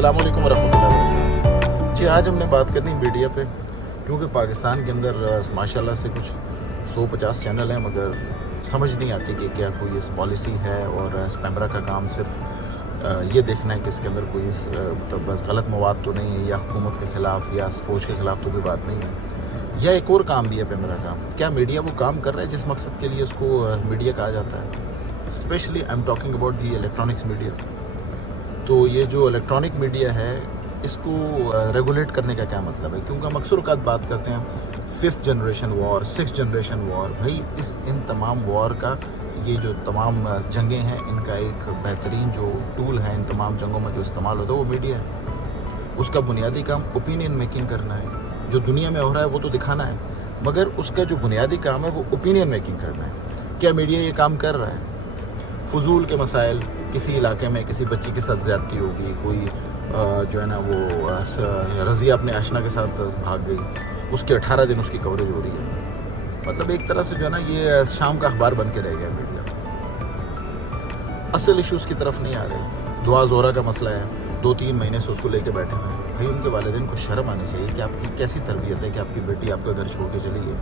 अस्सलाम वालेकुम रहमतुल्लाहि वबरकातुहू। जी आज हमने बात करनी मीडिया पे, क्योंकि पाकिस्तान के अंदर माशाल्लाह से कुछ 150 चैनल हैं, मगर समझ नहीं आती कि क्या कोई इस पॉलिसी है। और स्पैमरा का काम सिर्फ ये देखना है कि इसके अंदर कोई मतलब बस गलत मवाद तो नहीं है, या हुकूमत के ख़िलाफ़ या फ़ौज के ख़िलाफ़ तो कोई बात नहीं है, या एक और काम भी है पैमरा का। क्या मीडिया वो काम कर रहा है जिस मकसद के लिए उसको मीडिया कहा जाता है? Specially I am talking about the electronics media. तो ये जो इलेक्ट्रॉनिक मीडिया है इसको रेगुलेट करने का क्या मतलब है? क्योंकि हम अक्सर औक़ात बात करते हैं 5th generation war, 6th generation war. भाई इन तमाम वॉर का, ये जो तमाम जंगें हैं, इनका एक बेहतरीन जो टूल है इन तमाम जंगों में जो इस्तेमाल होता है वो मीडिया है। उसका बुनियादी काम ओपिनियन मेकिंग करना है। जो दुनिया में हो रहा है वो तो दिखाना है, मगर उसका जो बुनियादी काम है वो ओपिनियन मेकिंग करना है। क्या मीडिया ये काम कर रहा है? फजूल के मसाइल, किसी इलाके में किसी बच्ची के साथ ज़्यादती होगी, कोई जो है ना वो रज़िया अपने आशना के साथ भाग गई, उसके 18 दिन उसकी कवरेज हो रही है। मतलब एक तरह से जो है ना ये शाम का अखबार बन के रह गया मीडिया। असल इशूज़ की तरफ नहीं आ रहे। दुआ ज़ोरा का मसला है, 2-3 महीने से उसको लेके बैठे हुए हैं। भाई उनके वालिदैन को शर्म आनी चाहिए कि आपकी कैसी तरबियत है कि आपकी बेटी आपका घर छोड़ के चली गई,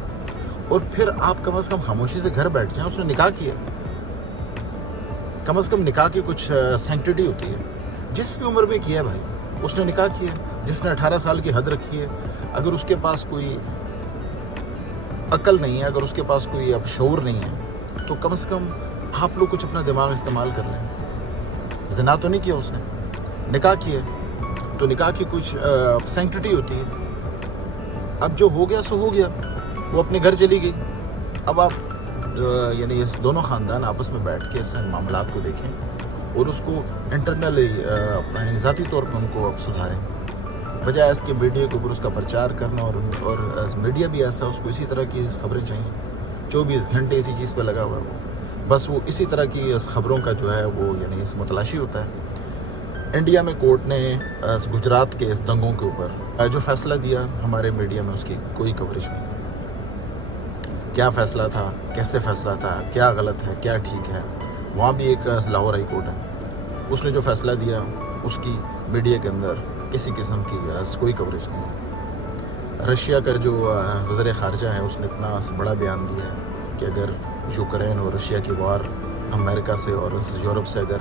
और फिर आप कम से कम खामोशी से घर बैठ जाएँ। उसने निकाह किया, कम से कम निकाह की कुछ सैंक्टिटी होती है। जिस भी उम्र में किया है भाई, उसने निकाह किया, जिसने 18 साल की हद रखी है, अगर उसके पास कोई अक्ल नहीं है, अगर उसके पास कोई अब शऊर नहीं है, तो कम से कम आप लोग कुछ अपना दिमाग इस्तेमाल कर लें। ज़िना तो नहीं किया उसने, निकाह किया, तो निकाह की कुछ सैंक्टिटी होती है। अब जो हो गया सो हो गया, वो अपने घर चली गई। अब आप यानी इस दोनों ख़ानदान आपस में बैठ के इस मामलात को देखें और उसको इंटरनली अपना ज़ाती तौर पर उनको अब सुधारें, बजाय इसके मीडिया के ऊपर उसका प्रचार करना। और मीडिया भी ऐसा, उसको इसी तरह की खबरें चाहिए, 24 घंटे इसी चीज़ पर लगा हुआ है वो, बस वो इसी तरह की खबरों का जो है वो यानी इस मुतलाशी होता है। इंडिया में कोर्ट ने गुजरात के इस दंगों के ऊपर जो फ़ैसला दिया, हमारे मीडिया में उसकी कोई कवरेज नहीं। क्या फ़ैसला था, कैसे फ़ैसला था, क्या गलत है, क्या ठीक है, वहाँ भी एक लाहौर हाई कोर्ट है, उसने जो फ़ैसला दिया उसकी मीडिया के अंदर किसी किस्म की कोई कवरेज नहीं है। रशिया का जो वज़ीर ख़ारजा है उसने इतना बड़ा बयान दिया है कि अगर यूक्रेन और रशिया की वार अमेरिका से और यूरोप से अगर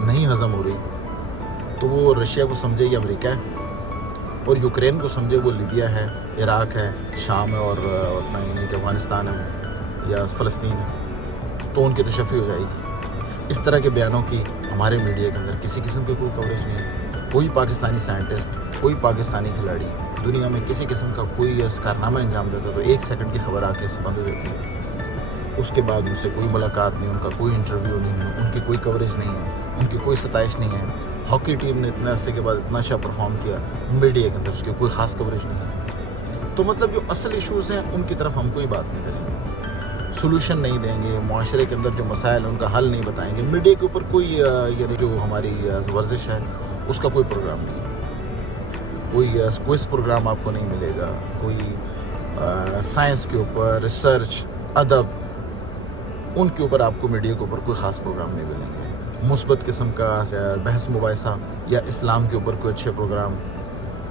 नहीं हज़म हो रही तो वो रशिया को समझे ये अमेरिका है, और यूक्रेन को समझे वो लीबिया है, इराक़ है, शाम है, और अपना यानी कि अफ़गानिस्तान है या फ़लस्तीन है, तो उनकी तशफ़ी हो जाएगी। इस तरह के बयानों की हमारे मीडिया के अंदर किसी किस्म की कोई कवरेज नहीं है। कोई पाकिस्तानी साइंटिस्ट, कोई पाकिस्तानी खिलाड़ी दुनिया में किसी किस्म का कोई कारनामा अंजाम देता तो 1 सेकंड की खबर आके बंद हो जाती है। उसके बाद उनसे कोई मुलाकात नहीं, उनका कोई इंटरव्यू नहीं है, उनकी कोई कवरेज नहीं है, उनकी कोई सताइश नहीं है। हॉकी टीम ने इतने अरसे के बाद इतना अच्छा परफॉर्म किया, मीडिया के अंदर उसकी कोई ख़ास कवरेज नहीं है। तो मतलब जो असल इशूज़ हैं उनकी तरफ हम कोई बात नहीं करेंगे, सोल्यूशन नहीं देंगे, मुआशरे के अंदर जो मसाइल हैं उनका हल नहीं बताएंगे। मीडिया के ऊपर कोई यानी जो हमारी वर्जिश है उसका कोई प्रोग्राम नहीं है, कोई क्विज़ प्रोग्राम आपको नहीं मिलेगा, कोई साइंस के ऊपर, रिसर्च, अदब, उनके ऊपर आपको मीडिया के ऊपर कोई ख़ास प्रोग्राम नहीं मिलेंगे। मुस्बत किस्म का बहस मुबाहिसा या इस्लाम के ऊपर कोई अच्छे प्रोग्राम,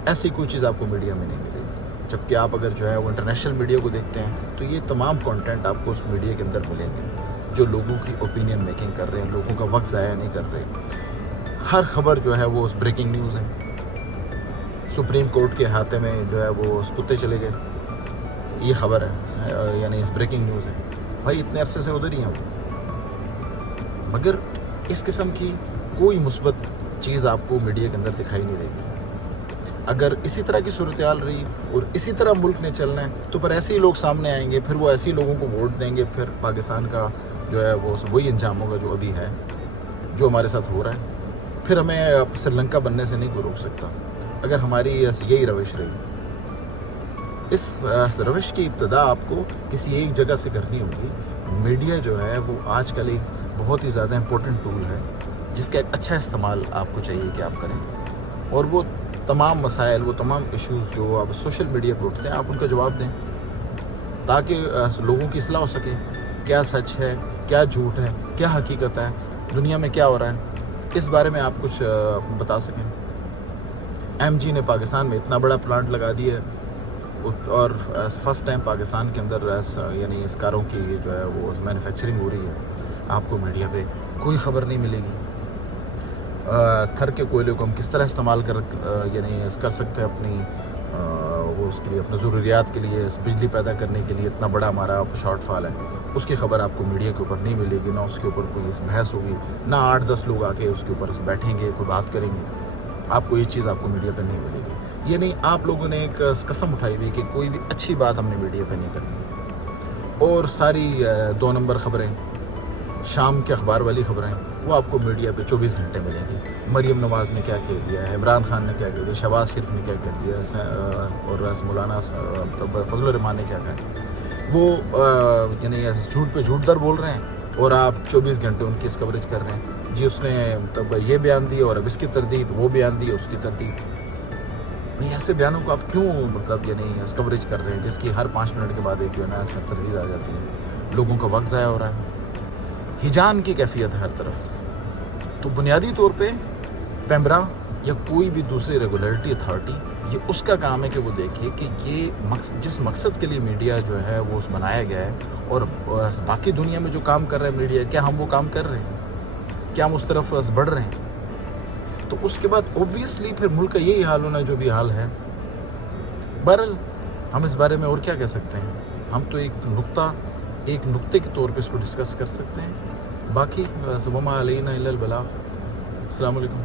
ऐसी कोई चीज़ आपको मीडिया में नहीं मिलेगी। जबकि आप अगर जो है वो इंटरनेशनल मीडिया को देखते हैं तो ये तमाम कंटेंट आपको उस मीडिया के अंदर मिलेंगे जो लोगों की ओपिनियन मेकिंग कर रहे हैं, लोगों का वक्त ज़ाया नहीं कर रहे। हर खबर जो है वो ब्रेकिंग न्यूज़ है। सुप्रीम कोर्ट के हाथे में जो है वो कुत्ते चले गए, ये खबर है, यानी ब्रेकिंग न्यूज़ है। भाई इतने अरसे से उधर ही हैं वो, मगर इस किस्म की कोई मुस्बत चीज़ आपको मीडिया के अंदर दिखाई नहीं देगी। अगर इसी तरह की सूरत-ए-हाल रही और इसी तरह मुल्क ने चलना है तो पर ऐसे ही लोग सामने आएंगे, फिर वो ऐसे ही लोगों को वोट देंगे, फिर पाकिस्तान का जो है वो वही अंजाम होगा जो अभी है, जो हमारे साथ हो रहा है। फिर हमें श्रीलंका बनने से नहीं कोई रोक सकता अगर हमारी यही रविश रही। इस रविश की इब्तदा आपको किसी एक जगह से करनी होगी। मीडिया जो है वो आजकल एक बहुत ही ज़्यादा इम्पोर्टेंट टूल है जिसका एक अच्छा इस्तेमाल आपको चाहिए कि आप करें, और वो तमाम मसाइल, वो तमाम इश्यूज़ जो आप सोशल मीडिया पर उठते हैं आप उनका जवाब दें, ताकि लोगों की इस्लाह हो सके। क्या सच है, क्या झूठ है, क्या हकीकत है, दुनिया में क्या हो रहा है, इस बारे में आप कुछ बता सकें। MG نے پاکستان میں اتنا بڑا پلانٹ لگا دیا ہے اور فرسٹ ٹائم پاکستان کے اندر یعنی اس کاروں کی جو ہے وہ مینوفیکچرنگ ہو رہی ہے. آپ کو میڈیا پہ کوئی خبر نہیں ملے گی. تھر کے کوئلے کو ہم کس طرح استعمال کر سکتے ہیں اپنی وہ اس کے لیے اپنے ضروریات کے لیے بجلی پیدا کرنے کے لیے اتنا بڑا ہمارا شارٹ فال ہے, اس کی خبر آپ کو میڈیا کے اوپر نہیں ملے گی. نہ اس کے اوپر کوئی بحث ہوگی, نہ 8-10 لوگ آ کے اس کے اوپر بیٹھیں گے, کوئی بات کریں گے. آپ کو یہ چیز آپ کو میڈیا پہ نہیں ملے گی. یہ نہیں, آپ لوگوں نے ایک قسم اٹھائی ہوئی کہ کوئی بھی اچھی بات ہم نے میڈیا پہ نہیں کرنی, اور ساری 2 نمبر خبریں, شام کے اخبار والی خبریں وہ آپ کو میڈیا پہ 24 گھنٹے ملیں گی. مریم نواز نے کیا کہہ دیا ہے, عمران خان نے کیا کہہ دیا, شہباز شریف نے کیا کہہ دیا, اور مولانا فضل الرحمان نے کیا کہا, وہ یعنی جھوٹ پہ جھوٹ در بول رہے ہیں اور آپ 24 گھنٹے ان کی اس کوریج کر رہے ہیں. جی اس نے یہ بیان دیا اور اب اس کی تردید, وہ بیان دی اس کی تردید. ایسے بیانوں کو آپ کیوں یعنی اس کوریج کر رہے ہیں جس کی ہر 5 منٹ کے بعد ایک جو ہے نا تردید آ جاتی ہے. لوگوں کا وقت ضائع ہو رہا ہے. ہجان کی کیفیت ہے ہر طرف. تو بنیادی طور پہ پیمرا یا کوئی بھی دوسری ریگولیٹری اتھارٹی, یہ اس کا کام ہے کہ وہ دیکھے کہ یہ جس مقصد کے لیے میڈیا جو ہے وہ بنایا گیا ہے, اور باقی دنیا میں جو کام کر رہا ہے میڈیا, کیا ہم وہ کام کر رہے ہیں, کیا ہم اس طرف بڑھ رہے ہیں. تو اس کے بعد اوبویسلی پھر ملک کا یہی حال ہونا جو بھی حال ہے. بہرحال ہم اس بارے میں اور کیا کہہ سکتے ہیں, ہم تو ایک نقطے کے طور پہ اس کو ڈسکس کر سکتے ہیں. باقی وما علینا الا البلاغ. السلام علیکم.